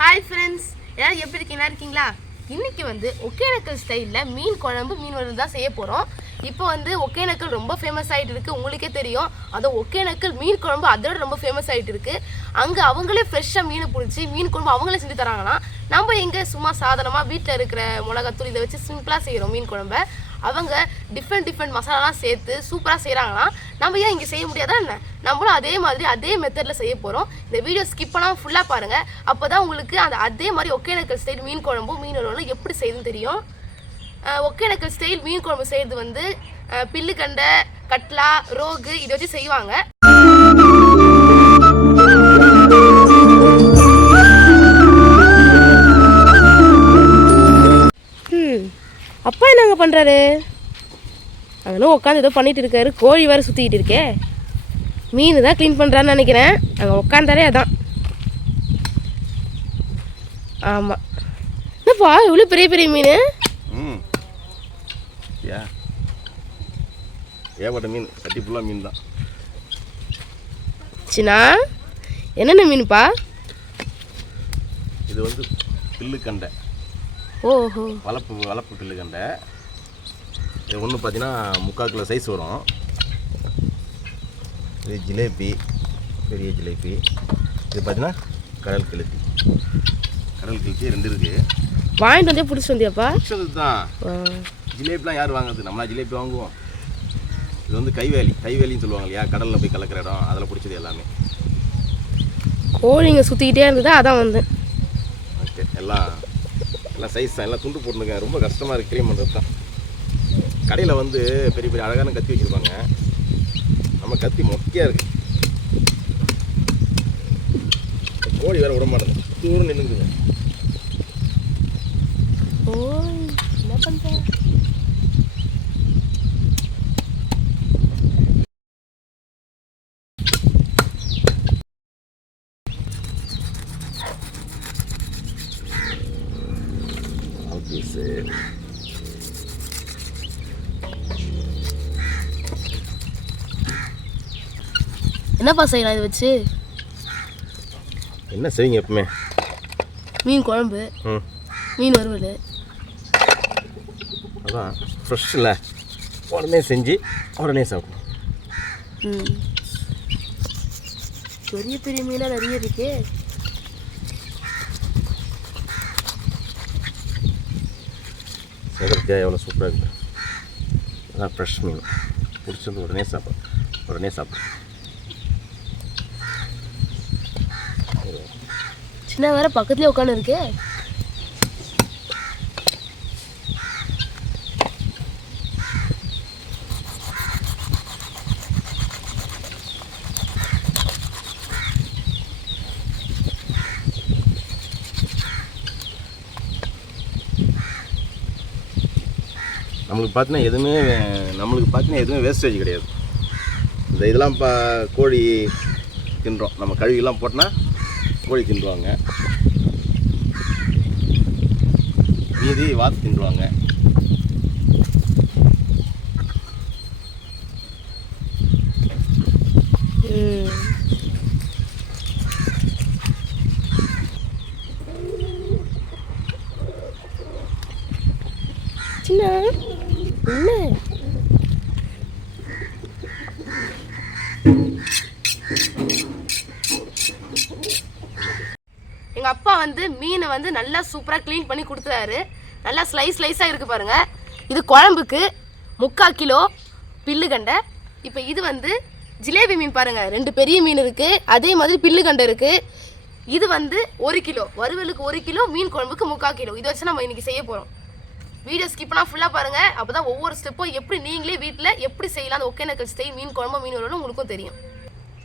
Hi friends எல்லாரும் எப்படி இருக்கீங்க? இருக்கீங்களா? இன்னைக்கு வந்து ஒகேனக்கல் ஸ்டைலில் மீன் குழம்பு மீன் வறுவல் தான் செய்ய போகிறோம் இப்போ வந்து ஒகேனக்கல் ரொம்ப ஃபேமஸ் ஆகிட்டு இருக்குது உங்களுக்கே தெரியும். அந்த ஒகேனக்கல் மீன் குழம்பு அதோட ரொம்ப ஃபேமஸ் ஆகிட்டு இருக்குது அங்கே அவங்களே ஃப்ரெஷ்ஷாக மீனை பிடிச்சி மீன் குழம்பு அவங்களே செஞ்சு தராங்கன்னா நம்ம எங்கே சும்மா சாதாரணமாக வீட்டில் இருக்கிற மிளகாத்தூள் இதை வச்சு சிம்பிளாக செய்கிறோம் மீன் குழம்பை. அவங்க டிஃப்ரெண்ட் டிஃப்ரெண்ட் மசாலாலாம் சேர்த்து சூப்பராக செய்கிறாங்கன்னா நம்ம ஏன் இங்கே செய்ய முடியாதா என்ன? நம்மளும் அதே மாதிரி அதே மெத்தடில் செய்ய போகிறோம் இந்த வீடியோ ஸ்கிப் பண்ணாமல் ஃபுல்லாக பாருங்கள் அப்போ தான் உங்களுக்கு அந்த அதே மாதிரி ஒகேனக்கல் ஸ்டைல் மீன் குழம்பு மீன் வறுவலும் எப்படி செய்யுதுன்னு தெரியும். ஒகேனக்கல் ஸ்டைல் மீன் குழம்பு செய்கிறது வந்து பில்லு கண்டை கட்லா ரோகு இதை வச்சு செய்வாங்க. அப்பா என்னங்க பண்ணுறாரு அங்கே உட்காந்து ஏதோ பண்ணிட்டு இருக்காரு. கோழி வேறு சுற்றிக்கிட்டு இருக்கே. மீன் தான் க்ளீன் பண்ணுறான்னு நினைக்கிறேன். அங்கே உட்காந்தாரே அதான். ஆமாம் என்னப்பா இவ்வளோ பெரிய பெரிய மீன்? ஏகப்பட்ட மீன். கட்டி ஃபுல்லாக மீன் தான். சின்னா என்னென்ன மீனுப்பா? இது வந்து பில்லு கண்டை. ஓஹோ. வளப்பு வளப்பு பில்லு கண்டை இது ஒன்று பார்த்தீங்கன்னா முக்கால் கிலோ சைஸ் வரும். இது ஜிலேபி பெரிய ஜிலேபி. இது பார்த்தீங்கன்னா கடல் கிழத்தி கடல் கிழத்தி ரெண்டு இருக்குது வாங்கிட்டு வந்தே பிடிச்சி வந்தியாப்பா? பிடிச்சது தான். ஜிலேபிலாம் யார் வாங்குறது? நம்மளா ஜிலேபி வாங்குவோம். இது வந்து கைவேலி. கைவேலின்னு சொல்லுவாங்க இல்லையா? கடலில் போய் கலக்கிற இடம். அதில் பிடிச்சது எல்லாமே. கோழிங்க சுற்றிக்கிட்டே இருந்ததா? அதான் வந்தேன். ஓகே எல்லாம் எல்லாம் சைஸ் தான் எல்லாம் துண்டு போட்டுருங்க ரொம்ப கஷ்டமாக இருக்குது க்ளீன் பண்ணுறது தான் கடையில் வந்து பெரிய பெரிய அழகான கத்தி வச்சுருப்பாங்க. நம்ம கத்தி மொக்கையாக இருக்குது கோழி வேற விட மாட்டேங்குது. தூரம் நின்றுக்குங்க ஓ என்ன பண்ணுறேன் என்னப்பா செய்யலாம் இதை வச்சு? என்ன செய்வீங்க எப்பவுமே? மீன் குழம்பு ம். மீன் வறுவல். அதான் ஃப்ரெஷ் இல்லை. உடனே செஞ்சு உடனே சாப்பிடணும். ம். பெரிய பெரிய மீனாக நிறைய இருக்கே. சேகரத்தியா எவ்வளோ சூப்பராக இருக்குது அதான் ஃப்ரெஷ் மீன். பிடிச்சது உடனே சாப்பிடும் உடனே சாப்பிடும் கிருஷ்ணா வேற பக்கத்துலேயே உட்காந்து இருக்கு நம்மளுக்கு பார்த்தீங்கன்னா எதுவுமே நம்மளுக்கு பார்த்தீங்கன்னா எதுவுமே வேஸ்டேஜ் கிடையாது. இந்த இதெல்லாம் பா கோழி தின்றோம் நம்ம கழுவிலாம் போட்டோன்னா கோழி தின்றுவாங்க மீதி வாத்து தின்றுவாங்க ம் சின்ன என்ன எங்கள் அப்பா வந்து மீனை வந்து நல்லா சூப்பராக க்ளீன் பண்ணி கொடுத்துறாரு. நல்லா ஸ்லைஸ் ஸ்லைஸாக இருக்குது பாருங்க. இது குழம்புக்கு முக்கால் கிலோ பில்லுகண்டை இப்போ இது வந்து ஜிலேபி மீன் பாருங்கள் ரெண்டு பெரிய மீன் இருக்குது அதே மாதிரி பில்லுகண்டை இருக்குது இது வந்து ஒரு கிலோ. வறுவலுக்கு ஒரு கிலோ மீன் குழம்புக்கு முக்கால் கிலோ. இதை வச்சு நம்ம இன்றைக்கி செய்ய போகிறோம் வீடியோ ஸ்கிப் ஃபுல்லாக பாருங்கள் அப்போ தான் ஒவ்வொரு ஸ்டெப்பும் எப்படி நீங்களே வீட்டில் எப்படி செய்யலாம். அந்த ஒகேனக்கல் ஸ்டைல் மீன் குழம்பு மீன் வறுவலும் உங்களுக்கும் தெரியும்.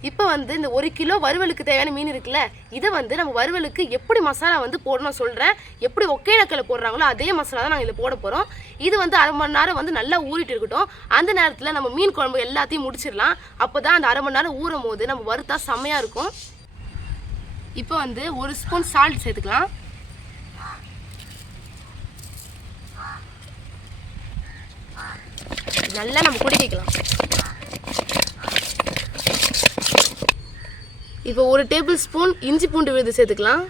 இப்போ வந்து இந்த ஒரு கிலோ வறுவலுக்கு தேவையான மீன் இருக்குல்ல இதை வந்து நம்ம வறுவலுக்கு எப்படி மசாலா வந்து போடணும் சொல்கிறேன் எப்படி ஒக்கேனக்கல்ல போடுறாங்களோ அதே மசாலா தான் நாங்கள் இதில் போட போகிறோம் இது வந்து அரை மணி நேரம் வந்து நல்லா ஊறிட்டு இருக்கட்டும். அந்த நேரத்தில் நம்ம மீன் குழம்பு எல்லாத்தையும் முடிச்சிடலாம். அப்போ தான் அந்த அரை மணி நேரம் ஊறும் போது நம்ம வறுத்தா செம்மையாக இருக்கும். இப்போ வந்து ஒரு ஸ்பூன் சால்ட் சேர்த்துக்கலாம். நல்லா நம்ம குடிக்கலாம் இப்போ ஒரு டேபிள் ஸ்பூன் இஞ்சி பூண்டு விழுது சேர்த்துக்கலாம்.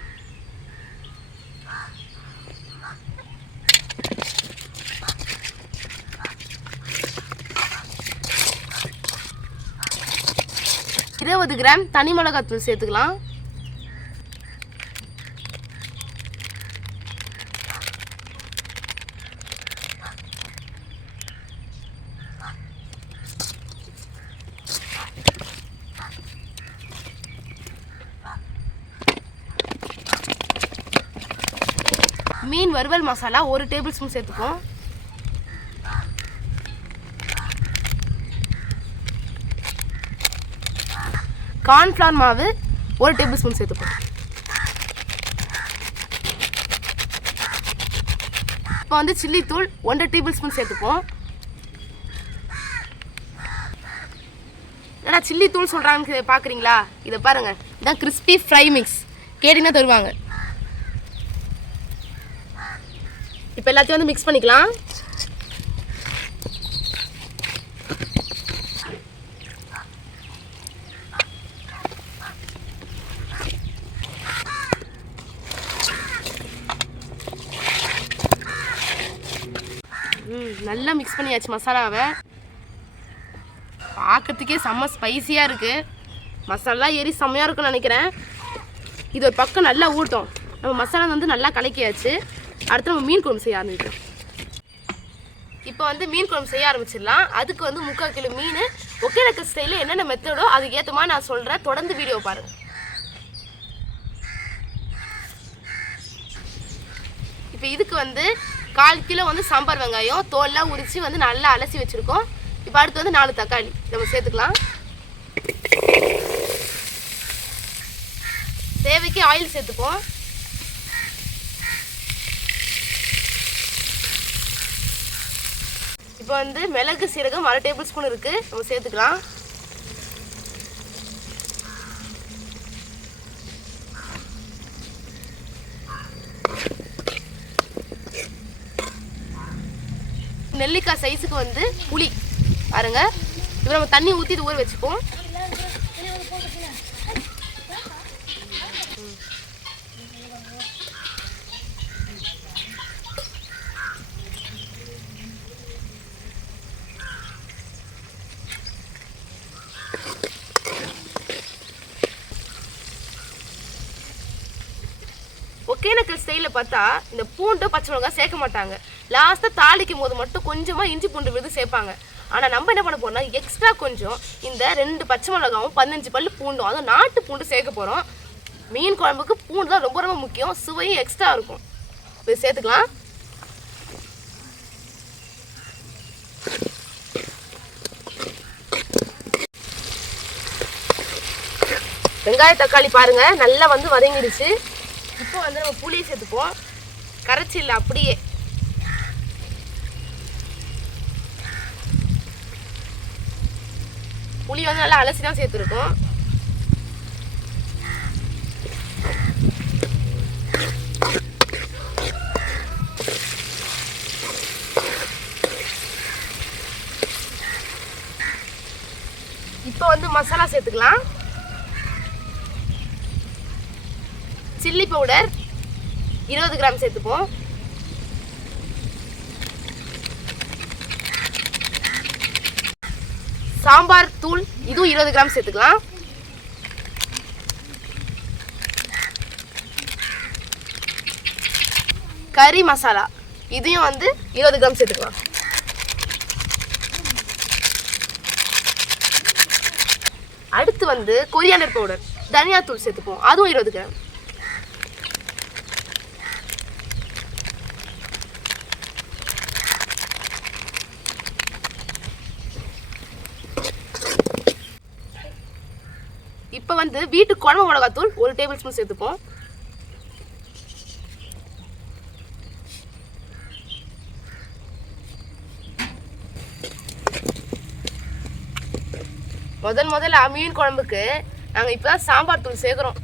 இருபது கிராம் தனி மிளகாத்தூள் சேர்த்துக்கலாம். மீன் வறுவல் மசாலா ஒரு டேபிள் ஸ்பூன் சேர்த்துப்போம். கார்ன்ஃப்ளவர் மாவு ஒரு டேபிள் ஸ்பூன் சேர்த்துப்போம். இப்போ வந்து சில்லி தூள் ஒன்றரை டேபிள் ஸ்பூன் சேர்த்துப்போம். ஏன்னா சில்லி தூள் சொல்கிறாங்க பார்க்குறீங்களா இதை பாருங்கள் இதான் கிறிஸ்பி ஃப்ரை மிக்ஸ் கேட்டிங்கன்னா தருவாங்க. இப்போ எல்லாத்தையும் வந்து மிக்ஸ் பண்ணிக்கலாம். ம் நல்லா மிக்ஸ் பண்ணியாச்சு மசாலாவை. பார்க்கறதுக்கே செம்ம ஸ்பைசியாக இருக்குது மசாலா ஏறி செம்மையாக இருக்கும்னு நினைக்கிறேன். இது ஒரு பக்கம் நல்லா ஊட்டும் நம்ம மசாலா வந்து நல்லா கலக்கியாச்சு. அடுத்து நம்ம மீன் குழம்பு செய்ய ஆரம்பிக்கலாம். இப்போ வந்து மீன் குழம்பு செய்ய ஆரம்பிச்சிடலாம். அதுக்கு வந்து முக்கால் கிலோ மீன். ஒகேனக்கல் ஸ்டைலில் என்னென்ன மெத்தடோ அதுக்கு ஏற்ற மாதிரி நான் சொல்கிறேன் தொடர்ந்து வீடியோ பாருங்கள் இப்போ இதுக்கு வந்து கால் கிலோ வந்து சாம்பார் வெங்காயம் தோல்லாம் உரித்து வந்து நல்லா அலசி வச்சுருக்கோம். இப்போ அடுத்து வந்து நாலு தக்காளி. நம்ம சேர்த்துக்கலாம். தேவைக்கு ஆயில் சேர்த்துப்போம். இப்போ வந்து மிளகு சீரகம் அரை டேபிள் ஸ்பூன் இருக்குது நம்ம சேர்த்துக்கலாம். நெல்லிக்காய் சைஸுக்கு வந்து புளி. பாருங்க. இப்போ நம்ம தண்ணி ஊற்றி இது ஊற வச்சுப்போம். ஒகேனக்கல் பார்த்தா இந்த பூண்டு பச்சை மிளகாய் சேர்க்க மாட்டாங்க. லாஸ்ட்டாக தாளிக்கும் போது மட்டும் கொஞ்சமாக இஞ்சி பூண்டு விழுது சேர்ப்பாங்க. ஆனால் நம்ம என்ன பண்ண போகிறோம்னா எக்ஸ்ட்ரா கொஞ்சம் இந்த ரெண்டு பச்சை மிளகாவும் பதினஞ்சு பல்லு பூண்டும் அதுவும் நாட்டு பூண்டு சேர்க்க போகிறோம் மீன் குழம்புக்கு பூண்டு தான் ரொம்ப ரொம்ப முக்கியம். சுவையும் எக்ஸ்ட்ரா இருக்கும். இது சேர்த்துக்கலாம். வெங்காய தக்காளி பாருங்க நல்லா வந்து வதங்கிடுச்சு. இப்போ வந்து நம்ம புளியை சேர்த்துப்போம் கரைச்சி இல்லை அப்படியே. புளி வந்து நல்லா அலசி தான் சேர்த்துருக்கோம். இப்போ வந்து மசாலா சேர்த்துக்கலாம். சில்லி பவுடர் இருபது கிராம் சேர்த்துப்போம். சாம்பார் தூள் இதுவும் இருபது கிராம் சேர்த்துக்கலாம். கறி மசாலா இதையும் வந்து இருபது கிராம் சேர்த்துக்கலாம். அடுத்து வந்து கொரியாண்டர் பவுடர் தனியாத்தூள் சேர்த்துப்போம். அதுவும் இருபது கிராம் இப்போ வந்து வீட்டு குழம்பு மிளகாத்தூள் ஒரு டேபிள் ஸ்பூன் சேர்த்துப்போம். முதல் முதல்ல மீன் குழம்புக்கு நாங்கள் இப்போ தான் சாம்பார் தூள் சேர்க்குறோம்.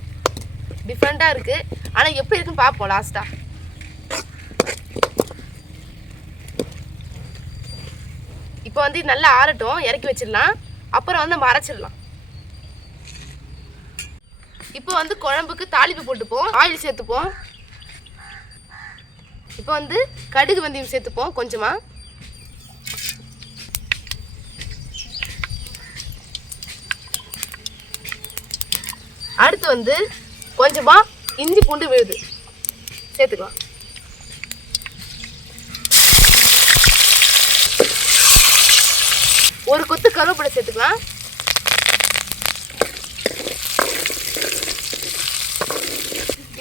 டிஃப்ரெண்ட்டாக இருக்குது ஆனால் எப்படி இருக்குன்னு பார்ப்போம் லாஸ்ட்டாக இப்போ வந்து நல்லா ஆறட்டும் இறக்கி வச்சிடலாம். அப்புறம் வந்து நம்ம அரைச்சிடலாம். இப்போ வந்து குழம்புக்கு தாளிப்பு போட்டுப்போம். ஆயில் சேர்த்துப்போம். இப்போ வந்து கடுகு வெந்தயம் சேர்த்துப்போம் கொஞ்சமாக அடுத்து வந்து கொஞ்சமாக இஞ்சி பூண்டு விழுது. சேர்த்துக்கலாம். ஒரு கொத்து கருவேப்பிலை சேர்த்துக்கலாம்.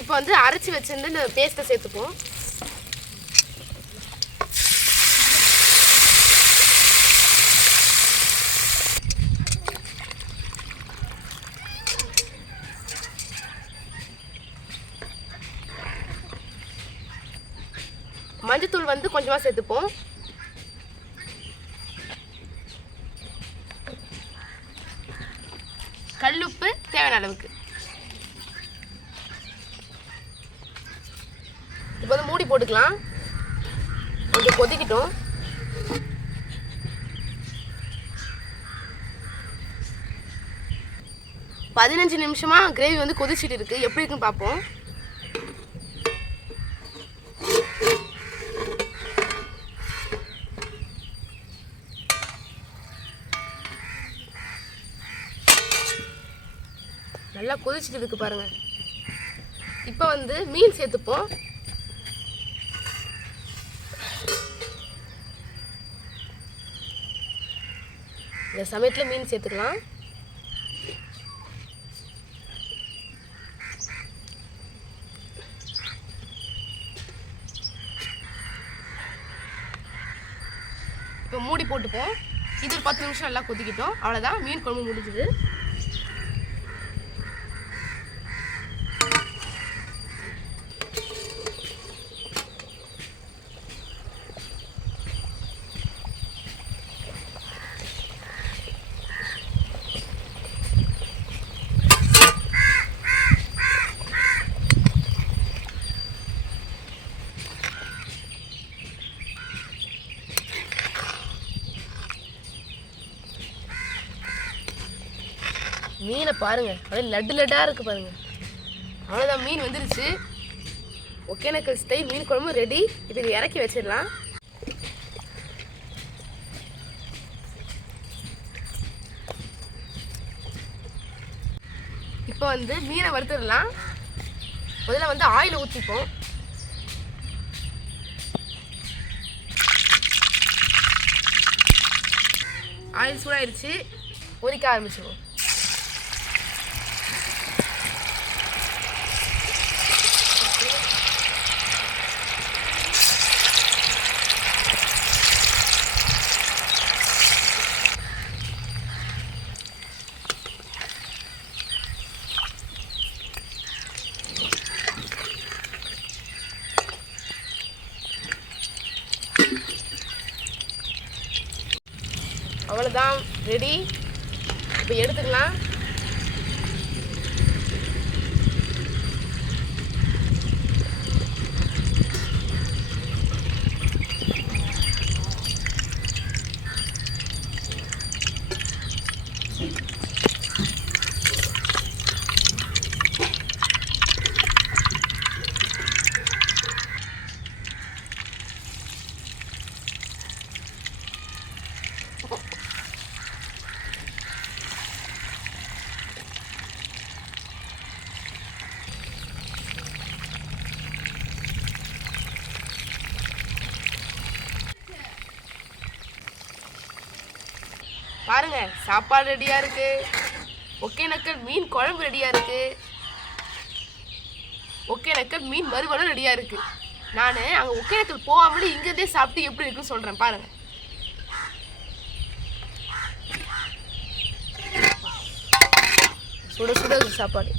இப்போ வந்து அரைச்சி வச்சிருந்து இந்த பேஸ்ட்டை சேர்த்துப்போம். மஞ்சத்தூள் வந்து கொஞ்சமாக சேர்த்துப்போம் கல்லுப்பு தேவையான அளவுக்கு இப்போ வந்து மூடி போட்டுக்கலாம். கொஞ்சம் கொதிக்கட்டும். பதினஞ்சு நிமிஷமா கிரேவி வந்து கொதிச்சிட்டு இருக்கு. எப்படி இருக்குன்னு பார்ப்போம். நல்லா கொதிச்சிட்டு இருக்கு பாருங்க. இப்போ வந்து மீன் சேர்த்துப்போம். இந்த சமயத்தில் மீன் சேர்த்துக்கலாம். இப்போ மூடி போட்டுப்போம். இது ஒரு பத்து நிமிஷம் நல்லா கொதிக்கிட்டோம். அவ்வளோதான் மீன் குழம்பு முடிஞ்சுது. மீனை பாருங்க. அப்படியே லட்டு லட்டாக இருக்கு பாருங்க. அவ்வளோதான் மீன் வந்துருச்சு. ஒகேனக்கல் ஸ்டை மீன் குழம்பு ரெடி இதில் இறக்கி வச்சிடலாம். இப்போ வந்து மீனை வறுத்துடலாம். முதல்ல வந்து ஆயில் ஊற்றிப்போம் ஆயில் சூடாயிருச்சு. பொறிக்க ஆரம்பிச்சிடுவோம் அவ்வளோதான் ரெடி இப்போ எடுத்துக்கலாம் பாருங்க சாப்பாடு ரெடியாக இருக்கு. ஒகேனக்கல் மீன் குழம்பு ரெடியாக இருக்கு. ஒகேனக்கல் மீன் மறுவலும் ரெடியாக இருக்கு. நான் அங்கே ஒகேனக்கல் போகாமலே இங்கேருந்தே சாப்பிட்டு எப்படி இருக்குன்னு சொல்கிறேன் பாருங்க. சுட சுட சாப்பாடு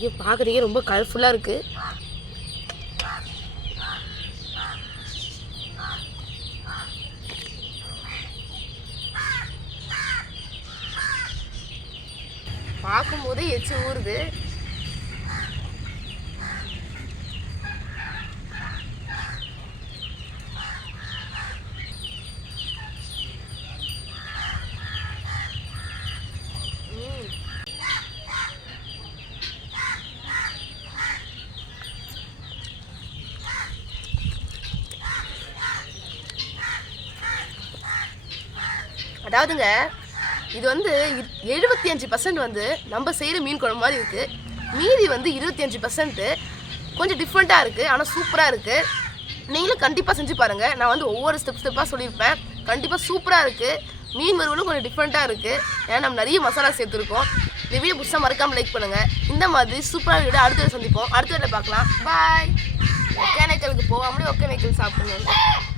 இது பார்க்குறதுக்கே ரொம்ப கலர்ஃபுல்லாக இருக்குது பார்க்கும்போதே எச்சு ஊறுது. அதாவதுங்க இது வந்து எழுபத்தி அஞ்சு பர்சன்ட் வந்து நம்ம செய்கிற மீன் குழம்பு மாதிரி இருக்குது மீதி வந்து இருபத்தி அஞ்சு பர்சன்ட்டு கொஞ்சம் டிஃப்ரெண்ட்டாக இருக்குது ஆனால் சூப்பராக இருக்குது நீங்களும் கண்டிப்பாக செஞ்சு பாருங்கள் நான் வந்து ஒவ்வொரு ஸ்டெப் ஸ்டெப்பாக சொல்லியிருப்பேன். கண்டிப்பாக சூப்பராக இருக்குது மீன் வறுவலும் கொஞ்சம் டிஃப்ரெண்ட்டாக இருக்குது ஏன்னா நம்ம நிறைய மசாலா சேர்த்துருக்கோம். இந்த வீடியோ புதுசாக மறக்காமல் லைக் பண்ணுங்கள் இந்த மாதிரி சூப்பராக வீடியோ அடுத்த சந்திப்போம். அடுத்த வீடியோ பார்க்கலாம். பாய் ஒகேனக்கலுக்கு போகாமலே ஒகேனக்கல் சாப்பிடணும்.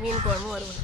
மீன் குழம்பு வருவோம்